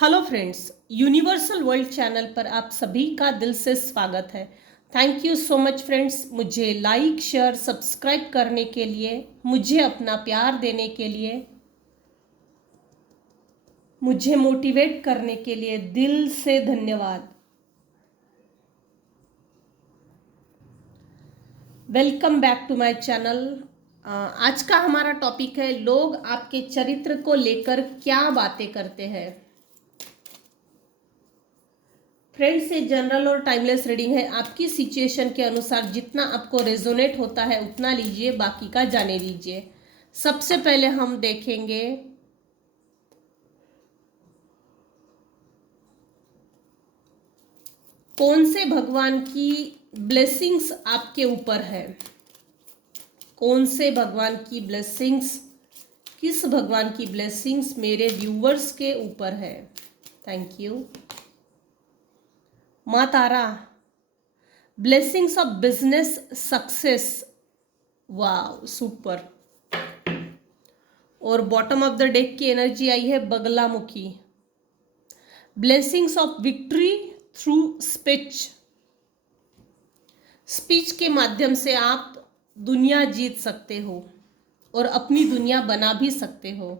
Hello friends, universal world channel पर आप सभी का दिल से स्वागत है। Thank you so much friends, मुझे लाइक शेयर सब्सक्राइब करने के लिए, मुझे अपना प्यार देने के लिए, मुझे मोटिवेट करने के लिए दिल से धन्यवाद। Welcome back to my channel. आज का हमारा टॉपिक है लोग आपके चरित्र को लेकर क्या बातें करते हैं। फ्रेंड्स, ये जनरल और टाइमलेस रीडिंग है। आपकी सिचुएशन के अनुसार जितना आपको रेजोनेट होता है उतना लीजिए, बाकी का जाने लीजिए। सबसे पहले हम देखेंगे कौन से भगवान की ब्लेसिंग्स आपके ऊपर है। कौन से भगवान की ब्लेसिंग्स, किस भगवान की ब्लेसिंग्स मेरे व्यूवर्स के ऊपर है। थैंक यू माँ तारा। ब्लेसिंग्स ऑफ बिजनेस सक्सेस, वाह सुपर। और बॉटम ऑफ द डेक की एनर्जी आई है Baglamukhi. Blessings of victory through speech, speech के माध्यम से आप दुनिया जीत सकते हो और अपनी दुनिया बना भी सकते हो।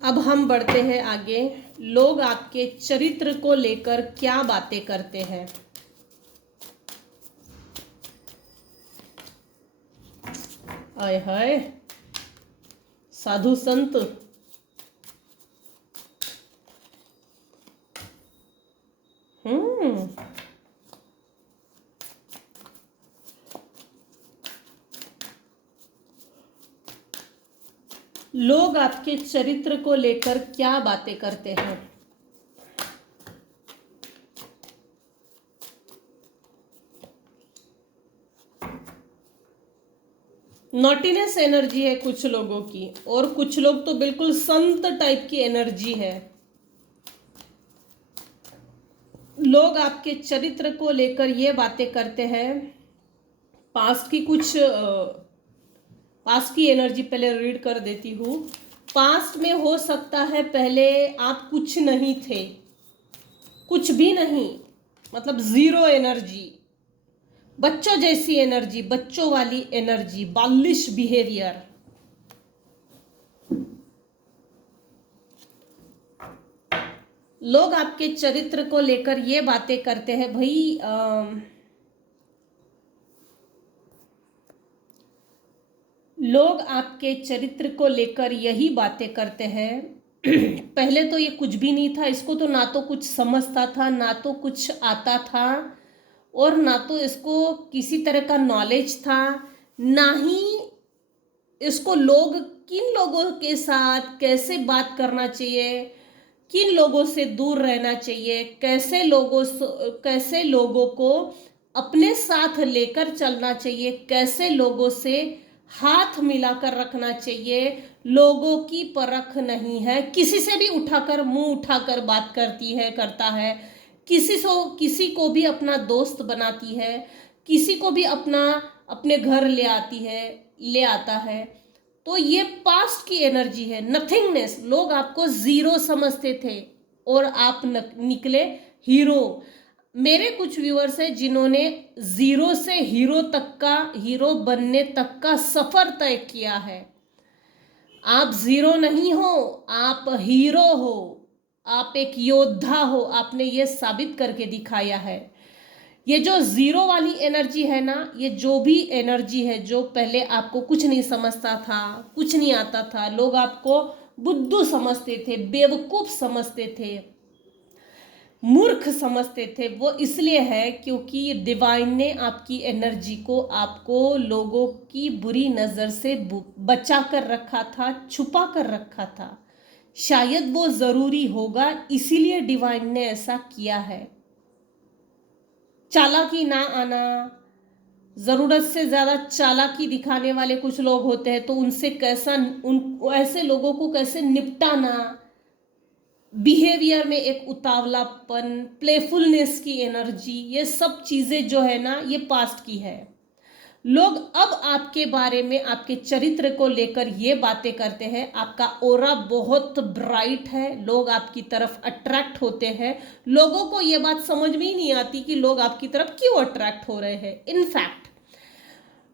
अब हम बढ़ते हैं आगे। लोग आपके चरित्र को लेकर क्या बातें करते हैं। आय हाय साधु संत, हम्म लोग आपके चरित्र को लेकर क्या बातें करते हैं। नॉटीनेस एनर्जी है कुछ लोगों की, और कुछ लोग तो बिल्कुल संत टाइप की एनर्जी है। लोग आपके चरित्र को लेकर ये बातें करते हैं। पास्ट की एनर्जी पहले रीड कर देती हूँ। पास्ट में हो सकता है पहले आप कुछ नहीं थे, कुछ भी नहीं, मतलब जीरो एनर्जी, बच्चों जैसी एनर्जी, बच्चों वाली एनर्जी, बालिश बिहेवियर। लोग आपके चरित्र को लेकर ये बातें करते हैं भाई। लोग आपके चरित्र को लेकर यही बातें करते हैं। पहले तो ये कुछ भी नहीं था, इसको तो ना तो कुछ समझता था, ना तो कुछ आता था, और ना तो इसको किसी तरह का नॉलेज था, ना ही इसको किन लोगों के साथ कैसे बात करना चाहिए, किन लोगों से दूर रहना चाहिए, कैसे लोगों को अपने साथ लेकर चलना चाहिए, कैसे लोगों से हाथ मिलाकर रखना चाहिए। लोगों की परख नहीं है, किसी से भी उठाकर मुंह उठाकर बात करता है, किसी को भी अपना दोस्त बनाती है, किसी को भी अपने घर ले आता है। तो ये पास्ट की एनर्जी है, नथिंगनेस। लोग आपको जीरो समझते थे और आप निकले हीरो। मेरे कुछ व्यूअर्स हैं जिन्होंने जीरो से हीरो बनने तक का सफर तय किया है। आप जीरो नहीं हो, आप हीरो हो, आप एक योद्धा हो। आपने ये साबित करके दिखाया है। ये जो जीरो वाली एनर्जी है ना, ये जो भी एनर्जी है, जो पहले आपको कुछ नहीं समझता था, कुछ नहीं आता था, लोग आपको बुद्धू समझते थे, बेवकूफ समझते थे, मूर्ख समझते थे, वो इसलिए है क्योंकि डिवाइन ने आपकी एनर्जी को, आपको लोगों की बुरी नज़र से बचा कर रखा था, छुपा कर रखा था। शायद वो ज़रूरी होगा, इसीलिए डिवाइन ने ऐसा किया है। चालाकी ना आना, ज़रूरत से ज़्यादा चालाकी दिखाने वाले कुछ लोग होते हैं, तो ऐसे लोगों को कैसे निपटाना, बिहेवियर में एक उतावलापन, प्लेफुलनेस की एनर्जी, ये सब चीज़ें जो है ना, ये पास्ट की है। लोग अब आपके बारे में, आपके चरित्र को लेकर ये बातें करते हैं, आपका ऑरा बहुत ब्राइट है, लोग आपकी तरफ अट्रैक्ट होते हैं। लोगों को ये बात समझ में ही नहीं आती कि लोग आपकी तरफ क्यों अट्रैक्ट हो रहे हैं। इनफैक्ट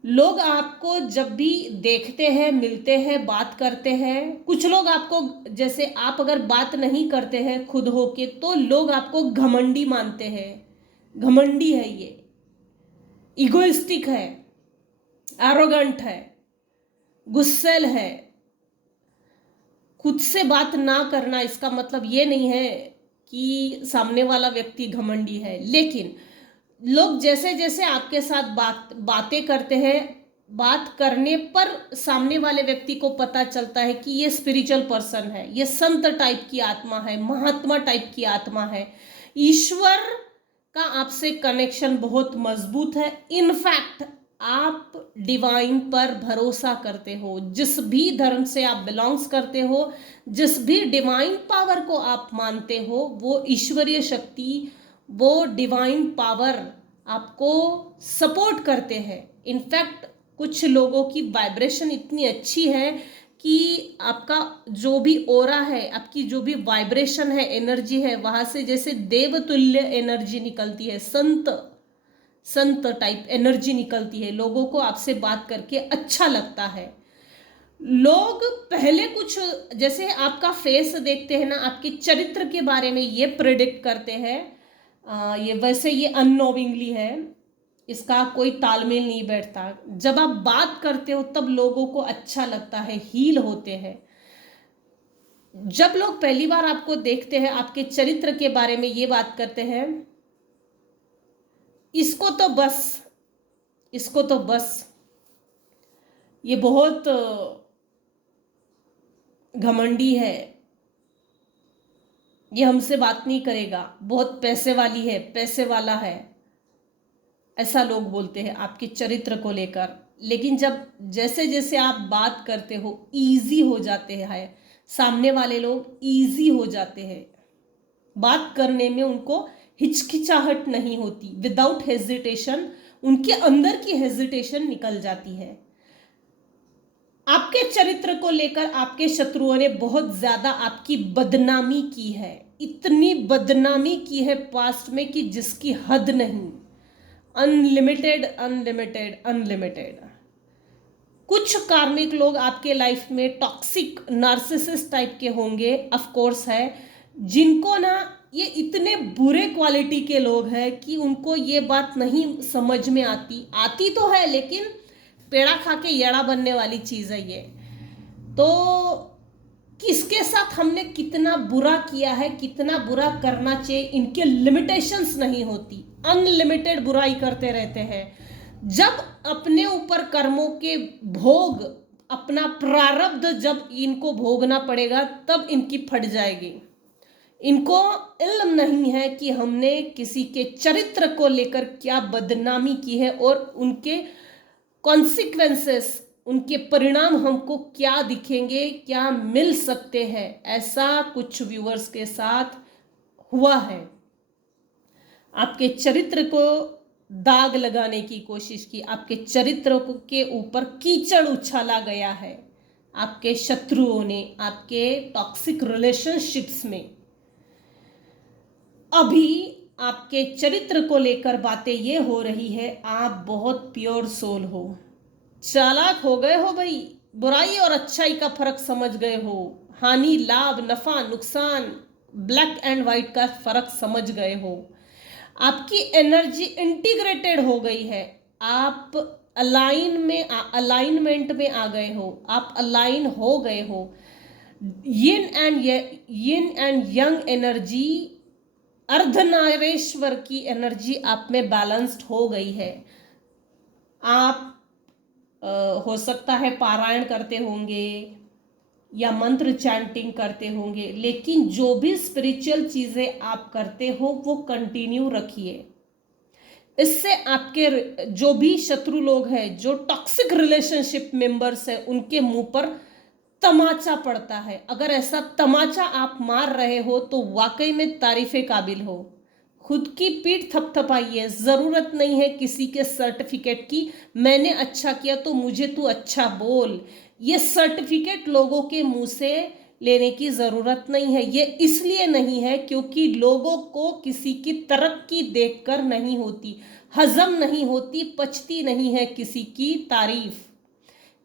लोग आपको जब भी देखते हैं, मिलते हैं, बात करते हैं, कुछ लोग आपको, जैसे आप अगर बात नहीं करते हैं खुद होके, तो लोग आपको घमंडी मानते हैं। घमंडी है ये, इगोइस्टिक है, एरोगेंट है, गुस्सैल है। खुद से बात ना करना इसका मतलब ये नहीं है कि सामने वाला व्यक्ति घमंडी है, लेकिन लोग जैसे जैसे आपके साथ बातें करते हैं, बात करने पर सामने वाले व्यक्ति को पता चलता है कि ये स्पिरिचुअल पर्सन है, ये संत टाइप की आत्मा है, महात्मा टाइप की आत्मा है। ईश्वर का आपसे कनेक्शन बहुत मजबूत है। इनफैक्ट आप डिवाइन पर भरोसा करते हो, जिस भी धर्म से आप बिलोंग्स करते हो, जिस भी डिवाइन पावर को आप मानते हो, वो ईश्वरीय शक्ति, वो डिवाइन पावर आपको सपोर्ट करते हैं। इनफैक्ट कुछ लोगों की वाइब्रेशन इतनी अच्छी है कि आपका जो भी ओरा है, आपकी जो भी वाइब्रेशन है, एनर्जी है, वहां से जैसे देवतुल्य एनर्जी निकलती है, संत टाइप एनर्जी निकलती है। लोगों को आपसे बात करके अच्छा लगता है। लोग पहले कुछ, जैसे आपका फेस देखते हैं ना, आपके चरित्र के बारे में ये प्रिडिक्ट करते हैं। ये वैसे ये अननोविंगली है, इसका कोई तालमेल नहीं बैठता। जब आप बात करते हो तब लोगों को अच्छा लगता है, हील होते हैं। जब लोग पहली बार आपको देखते हैं, आपके चरित्र के बारे में ये बात करते हैं, इसको तो बस ये बहुत घमंडी है, ये हमसे बात नहीं करेगा, बहुत पैसे वाली है, पैसे वाला है, ऐसा लोग बोलते हैं आपके चरित्र को लेकर। लेकिन जब जैसे जैसे आप बात करते हो, इजी हो जाते हैं, सामने वाले लोग इजी हो जाते हैं, बात करने में उनको हिचकिचाहट नहीं होती, विदाउट हेजिटेशन उनके अंदर की हेजिटेशन निकल जाती है। आपके चरित्र को लेकर आपके शत्रुओं ने बहुत ज्यादा आपकी बदनामी की है, इतनी बदनामी की है पास्ट में कि जिसकी हद नहीं। Unlimited unlimited unlimited. कुछ कार्मिक लोग आपके लाइफ में टॉक्सिक नार्सिसिस्ट टाइप के होंगे, ऑफ कोर्स है, जिनको ना ये इतने बुरे क्वालिटी के लोग हैं कि उनको ये बात नहीं समझ में आती तो है, लेकिन पेड़ा खा के येड़ा बनने वाली चीज है ये। तो किसके साथ हमने कितना बुरा किया है, कितना बुरा करना चाहिए, इनके लिमिटेशंस नहीं होती, अनलिमिटेड बुराई करते रहते हैं। जब अपने ऊपर कर्मों के भोग, अपना प्रारब्ध जब इनको भोगना पड़ेगा, तब इनकी फट जाएगी। इनको इल्म नहीं है कि हमने किसी के चरित्र को लेकर क्या बदनामी की है और उनके कॉन्सिक्वेंसेस, उनके परिणाम हमको क्या दिखेंगे, क्या मिल सकते हैं। ऐसा कुछ व्यूअर्स के साथ हुआ है। आपके चरित्र को दाग लगाने की कोशिश की, आपके चरित्र के ऊपर कीचड़ उछाला गया है आपके शत्रुओं ने, आपके टॉक्सिक रिलेशनशिप्स में। अभी आपके चरित्र को लेकर बातें ये हो रही है, आप बहुत प्योर सोल हो, चालाक हो गए हो भाई, बुराई और अच्छाई का फर्क समझ गए हो, हानि लाभ नफा नुकसान, ब्लैक एंड व्हाइट का फर्क समझ गए हो। आपकी एनर्जी इंटीग्रेटेड हो गई है, आप अलाइनमेंट में आ गए हो, आप अलाइन हो गए हो। Yin and young energy, Ardhanarishvara की एनर्जी आप में बैलेंस्ड हो गई है। आप हो सकता है पारायण करते होंगे या मंत्र चैंटिंग करते होंगे, लेकिन जो भी स्पिरिचुअल चीजें आप करते हो वो कंटिन्यू रखिए। इससे आपके जो भी शत्रु लोग हैं, जो टॉक्सिक रिलेशनशिप मेंबर्स हैं, उनके मुंह पर तमाचा पड़ता है। अगर ऐसा तमाचा आप मार रहे हो तो वाकई में तारीफे काबिल हो। खुद की पीठ थपथपाइए। ज़रूरत नहीं है किसी के सर्टिफिकेट की, मैंने अच्छा किया तो मुझे तू अच्छा बोल। ये सर्टिफिकेट लोगों के मुंह से लेने की ज़रूरत नहीं है। ये इसलिए नहीं है क्योंकि लोगों को किसी की तरक्की देखकर नहीं होती, हजम नहीं होती, पचती नहीं है किसी की तारीफ,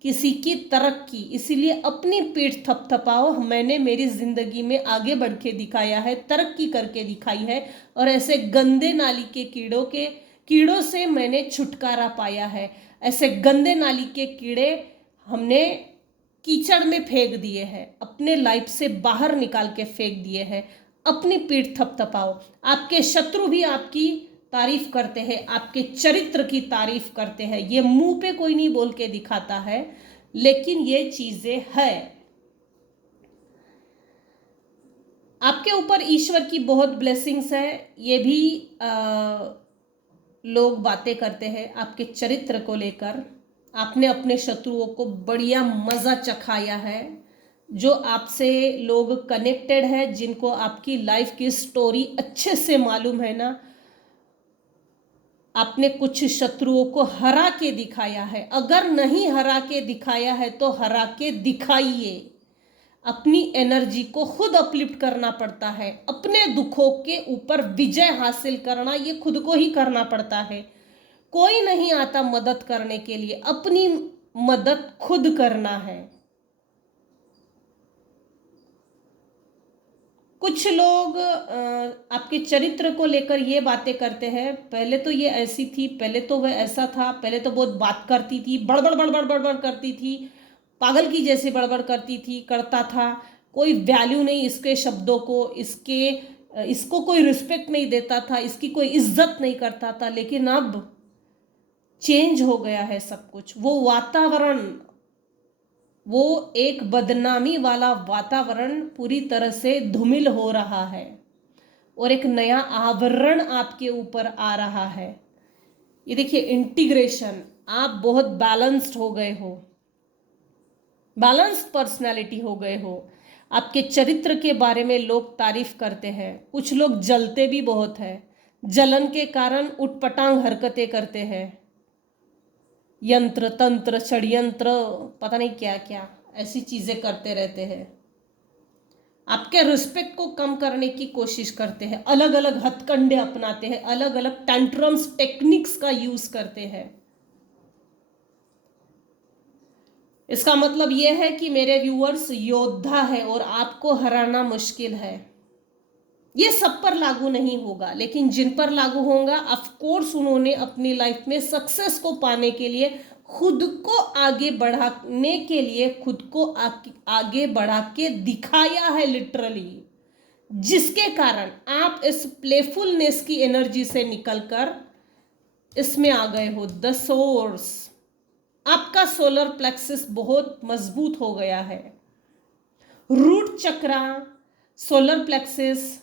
किसी की तरक्की। इसीलिए अपनी पीठ थपथपाओ। मैंने मेरी जिंदगी में आगे बढ़ के दिखाया है, तरक्की करके दिखाई है, और ऐसे गंदे नाली के कीड़ों से मैंने छुटकारा पाया है। ऐसे गंदे नाली के कीड़े हमने कीचड़ में फेंक दिए हैं, अपने लाइफ से बाहर निकाल के फेंक दिए हैं। अपनी पीठ थपथपाओ। आपके शत्रु भी आपकी तारीफ करते हैं, आपके चरित्र की तारीफ करते हैं। ये मुंह पे कोई नहीं बोल के दिखाता है, लेकिन ये चीजें है। आपके ऊपर ईश्वर की बहुत ब्लेसिंग्स है। ये भी लोग बातें करते हैं आपके चरित्र को लेकर। आपने अपने शत्रुओं को बढ़िया मजा चखाया है। जो आपसे लोग कनेक्टेड है, जिनको आपकी लाइफ की स्टोरी अच्छे से मालूम है ना, आपने कुछ शत्रुओं को हरा के दिखाया है। अगर नहीं हरा के दिखाया है तो हरा के दिखाइए। अपनी एनर्जी को खुद अपलिफ्ट करना पड़ता है। अपने दुखों के ऊपर विजय हासिल करना ये खुद को ही करना पड़ता है। कोई नहीं आता मदद करने के लिए, अपनी मदद खुद करना है। कुछ लोग आपके चरित्र को लेकर ये बातें करते हैं, पहले तो ये ऐसी थी, पहले तो वह ऐसा था, पहले तो बहुत बात करती थी, बड़बड़ बड़बड़ बड़बड़ करती थी, पागल की जैसे बड़बड़ करती थी, करता था। कोई वैल्यू नहीं इसके शब्दों को, इसको कोई रिस्पेक्ट नहीं देता था, इसकी कोई इज्जत नहीं करता था। लेकिन अब चेंज हो गया है सब कुछ। वो वातावरण, वो एक बदनामी वाला वातावरण पूरी तरह से धूमिल हो रहा है और एक नया आवरण आपके ऊपर आ रहा है। ये देखिए इंटीग्रेशन, आप बहुत बैलेंस्ड हो गए हो, बैलेंस्ड पर्सनालिटी हो गए हो। आपके चरित्र के बारे में लोग तारीफ करते हैं। कुछ लोग जलते भी बहुत है, जलन के कारण उटपटांग हरकतें करते हैं, यंत्र तंत्र षड्यंत्र पता नहीं क्या क्या ऐसी चीजें करते रहते हैं। आपके रिस्पेक्ट को कम करने की कोशिश करते हैं, अलग अलग हथकंडे अपनाते हैं, अलग अलग टेंट्रम्स टेक्निक्स का यूज करते हैं। इसका मतलब यह है कि मेरे व्यूअर्स योद्धा है और आपको हराना मुश्किल है। ये सब पर लागू नहीं होगा, लेकिन जिन पर लागू होगा, ऑफ कोर्स उन्होंने अपनी लाइफ में सक्सेस को पाने के लिए, खुद को आगे बढ़ाने के लिए, खुद को आगे बढ़ा के दिखाया है लिटरली, जिसके कारण आप इस प्लेफुलनेस की एनर्जी से निकलकर इसमें आ गए हो। द सोर्स, आपका सोलर प्लेक्सस बहुत मजबूत हो गया है। रूट चक्रा, सोलर प्लेक्सस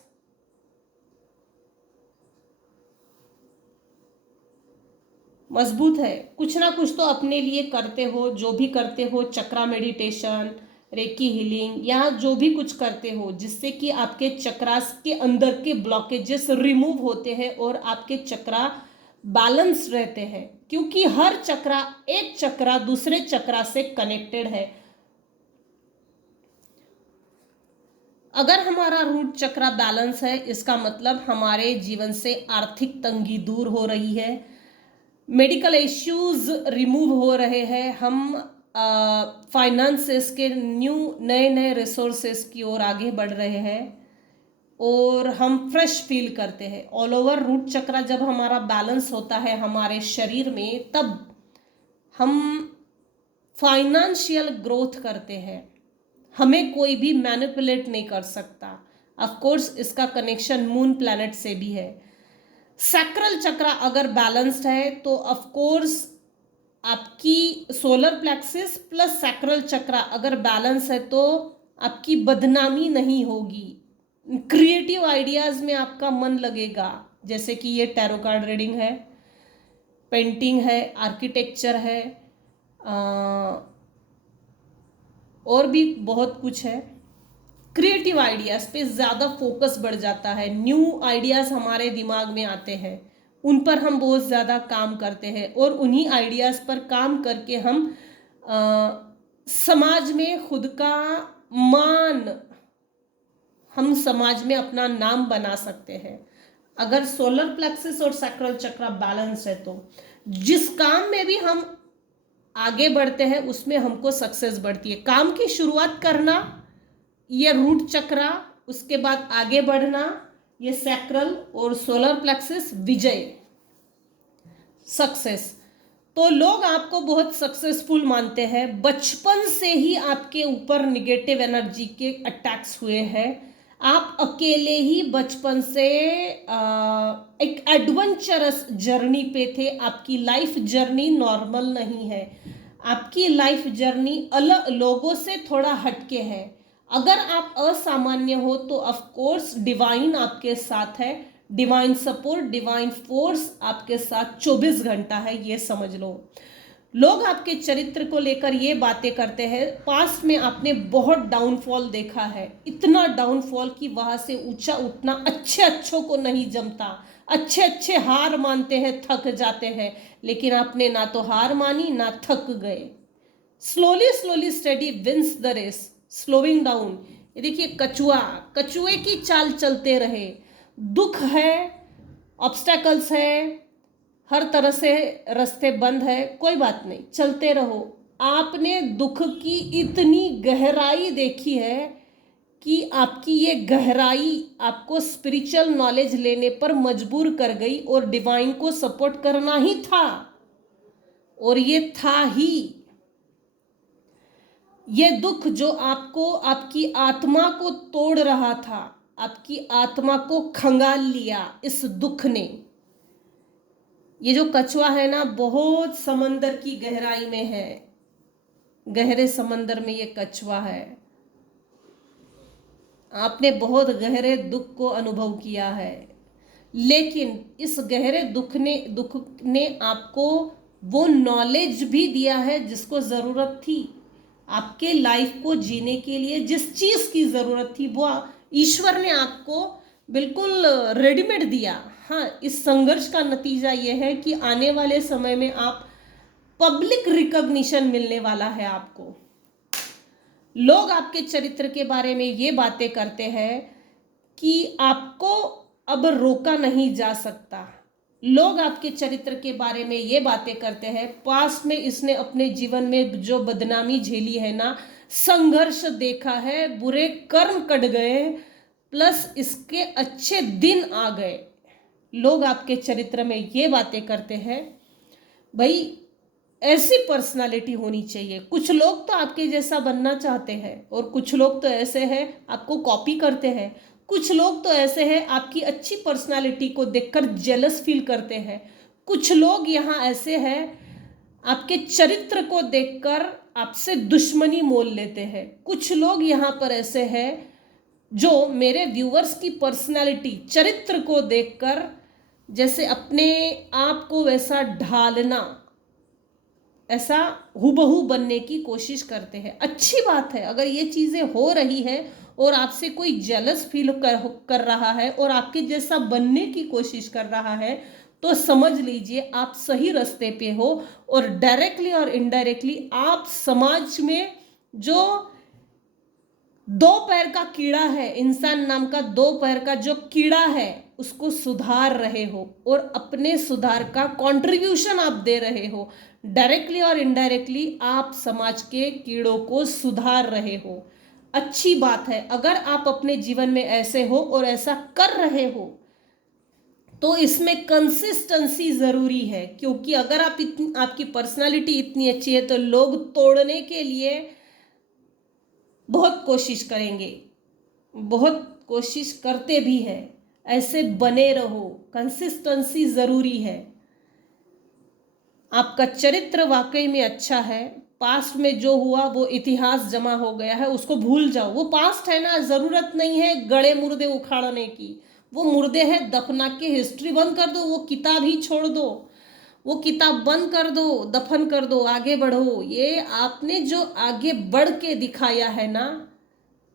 मजबूत है। कुछ ना कुछ तो अपने लिए करते हो, जो भी करते हो, चक्रा मेडिटेशन, रेकी हीलिंग, या जो भी कुछ करते हो जिससे कि आपके चक्रास के अंदर के ब्लॉकेजेस रिमूव होते हैं और आपके चक्रा बैलेंस रहते हैं। क्योंकि हर चक्रा, एक चक्रा दूसरे चक्रा से कनेक्टेड है। अगर हमारा रूट चक्रा बैलेंस है, इसका मतलब हमारे जीवन से आर्थिक तंगी दूर हो रही है, मेडिकल इश्यूज रिमूव हो रहे हैं, हम फाइनेंसेस के नए नए रिसोर्सेस की ओर आगे बढ़ रहे हैं और हम फ्रेश फील करते हैं। ऑल ओवर रूट चक्रा जब हमारा बैलेंस होता है हमारे शरीर में, तब हम फाइनेंशियल ग्रोथ करते हैं। हमें कोई भी मैनिपुलेट नहीं कर सकता। ऑफ कोर्स इसका कनेक्शन मून प्लैनेट से भी है। सैक्रल चक्रा अगर बैलेंस्ड है तो ऑफ कोर्स आपकी सोलर प्लेक्सिस प्लस सैक्रल चक्रा अगर बैलेंस है तो आपकी बदनामी नहीं होगी। क्रिएटिव आइडियाज में आपका मन लगेगा, जैसे कि ये टैरो कार्ड रीडिंग है, पेंटिंग है, आर्किटेक्चर है, और भी बहुत कुछ है। क्रिएटिव आइडियाज़ पे ज़्यादा फोकस बढ़ जाता है, न्यू आइडियाज़ हमारे दिमाग में आते हैं, उन पर हम बहुत ज़्यादा काम करते हैं और उन्हीं आइडियाज़ पर काम करके हम समाज में खुद का मान, हम समाज में अपना नाम बना सकते हैं। अगर सोलर प्लेक्सिस और सैक्रल चक्र बैलेंस है तो जिस काम में भी हम आगे बढ़ते हैं उसमें हमको सक्सेस बढ़ती है। काम की शुरुआत करना ये रूट चक्र, उसके बाद आगे बढ़ना ये सैक्रल और सोलर प्लेक्सिस, विजय, सक्सेस। तो लोग आपको बहुत सक्सेसफुल मानते हैं। बचपन से ही आपके ऊपर निगेटिव एनर्जी के अटैक्स हुए हैं। आप अकेले ही बचपन से एक एडवेंचरस जर्नी पे थे। आपकी लाइफ जर्नी नॉर्मल नहीं है, आपकी लाइफ जर्नी अलग लोगों से थोड़ा हटके है। अगर आप असामान्य हो तो ऑफ कोर्स डिवाइन आपके साथ है, डिवाइन सपोर्ट, डिवाइन फोर्स आपके साथ 24 घंटा है, ये समझ लो। लोग आपके चरित्र को लेकर ये बातें करते हैं, पास्ट में आपने बहुत डाउनफॉल देखा है, इतना डाउनफॉल कि वहाँ से ऊंचा उठना अच्छों को नहीं जमता। अच्छे हार मानते हैं, थक जाते हैं, लेकिन आपने ना तो हार मानी ना थक गए। Slowly steady wins the race, slowing down. ये देखिए कछुए की चाल चलते रहे। दुख है, ऑब्स्टेकल्स है, हर तरह से रास्ते बंद है, कोई बात नहीं, चलते रहो। आपने दुख की इतनी गहराई देखी है कि आपकी ये गहराई आपको स्पिरिचुअल नॉलेज लेने पर मजबूर कर गई और डिवाइन को सपोर्ट करना ही था, और ये था ही। ये दुख जो आपको, आपकी आत्मा को तोड़ रहा था, आपकी आत्मा को खंगाल लिया इस दुख ने। ये जो कछुआ है ना, बहुत समंदर की गहराई में है, गहरे समंदर में ये कछुआ है। आपने बहुत गहरे दुख को अनुभव किया है, लेकिन इस गहरे दुख ने आपको वो नॉलेज भी दिया है जिसको ज़रूरत थी। आपके लाइफ को जीने के लिए जिस चीज़ की ज़रूरत थी वो ईश्वर ने आपको बिल्कुल रेडीमेड दिया। हाँ, इस संघर्ष का नतीजा ये है कि आने वाले समय में आप पब्लिक रिकॉग्निशन मिलने वाला है आपको। लोग आपके चरित्र के बारे में ये बातें करते हैं कि आपको अब रोका नहीं जा सकता। लोग आपके चरित्र के बारे में ये बातें करते हैं, पास्ट में इसने अपने जीवन में जो बदनामी झेली है ना, संघर्ष देखा है, बुरे कर्म कट गए, प्लस इसके अच्छे दिन आ गए। लोग आपके चरित्र में ये बातें करते हैं, भाई ऐसी पर्सनालिटी होनी चाहिए। कुछ लोग तो आपके जैसा बनना चाहते हैं और कुछ लोग तो ऐसे हैं आपको कॉपी करते हैं। कुछ लोग तो ऐसे हैं आपकी अच्छी पर्सनालिटी को देखकर जेलस फील करते हैं। कुछ लोग यहाँ ऐसे हैं आपके चरित्र को देखकर आपसे दुश्मनी मोल लेते हैं। कुछ लोग यहाँ पर ऐसे हैं जो मेरे व्यूअर्स की पर्सनालिटी, चरित्र को देखकर जैसे अपने आप को वैसा ढालना, ऐसा हूबहू बनने की कोशिश करते हैं। अच्छी बात है अगर ये चीज़ें हो रही है और आपसे कोई जेलस फील कर रहा है और आपके जैसा बनने की कोशिश कर रहा है, तो समझ लीजिए आप सही रास्ते पे हो। और डायरेक्टली और इनडायरेक्टली आप समाज में जो दो पैर का कीड़ा है, इंसान नाम का दो पैर का जो कीड़ा है, उसको सुधार रहे हो और अपने सुधार का कंट्रीब्यूशन आप दे रहे हो। डायरेक्टली और इनडायरेक्टली आप समाज के कीड़ों को सुधार रहे हो। अच्छी बात है। अगर आप अपने जीवन में ऐसे हो और ऐसा कर रहे हो तो इसमें कंसिस्टेंसी ज़रूरी है, क्योंकि अगर आपकी पर्सनालिटी इतनी अच्छी है तो लोग तोड़ने के लिए बहुत कोशिश करेंगे, बहुत कोशिश करते भी हैं। ऐसे बने रहो, कंसिस्टेंसी ज़रूरी है। आपका चरित्र वाकई में अच्छा है। पास्ट में जो हुआ वो इतिहास जमा हो गया है, उसको भूल जाओ। वो पास्ट है ना, ज़रूरत नहीं है गड़े मुर्दे उखाड़ने की। वो मुर्दे हैं, दफना के हिस्ट्री बंद कर दो, वो किताब ही छोड़ दो, वो किताब बंद कर दो, दफन कर दो, आगे बढ़ो। ये आपने जो आगे बढ़ के दिखाया है ना,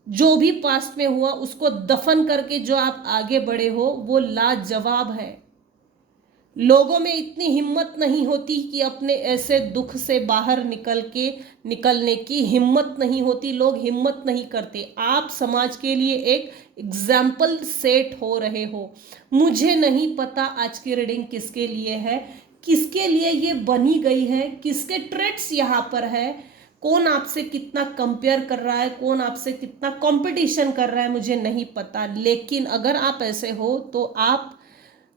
जो भी पास्ट में हुआ उसको दफन करके जो आप आगे बढ़े हो वो लाजवाब है। लोगों में इतनी हिम्मत नहीं होती कि अपने ऐसे दुख से बाहर निकलने की हिम्मत नहीं होती, लोग हिम्मत नहीं करते। आप समाज के लिए एक एग्जाम्पल सेट हो रहे हो। मुझे नहीं पता आज की रीडिंग किसके लिए है, किसके लिए ये बनी गई है, किसके ट्रेड्स यहाँ पर है, कौन आपसे कितना कंपेयर कर रहा है, कौन आपसे कितना कंपटीशन कर रहा है, मुझे नहीं पता। लेकिन अगर आप ऐसे हो तो आप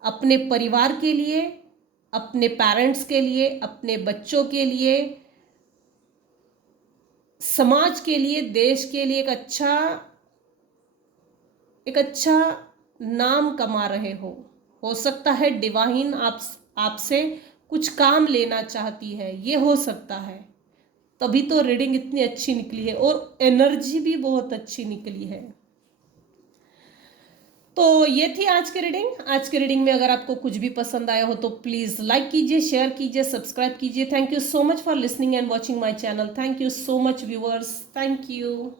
अपने परिवार के लिए, अपने पेरेंट्स के लिए, अपने बच्चों के लिए, समाज के लिए, देश के लिए एक अच्छा नाम कमा रहे हो सकता है डिवाइन आपसे कुछ काम लेना चाहती है, ये हो सकता है। तभी तो रीडिंग इतनी अच्छी निकली है और एनर्जी भी बहुत अच्छी निकली है। तो ये थी आज की रीडिंग। आज की रीडिंग में अगर आपको कुछ भी पसंद आया हो तो प्लीज़ लाइक कीजिए, शेयर कीजिए, सब्सक्राइब कीजिए। Thank you so much for listening and watching my channel. Thank you so much viewers, thank you.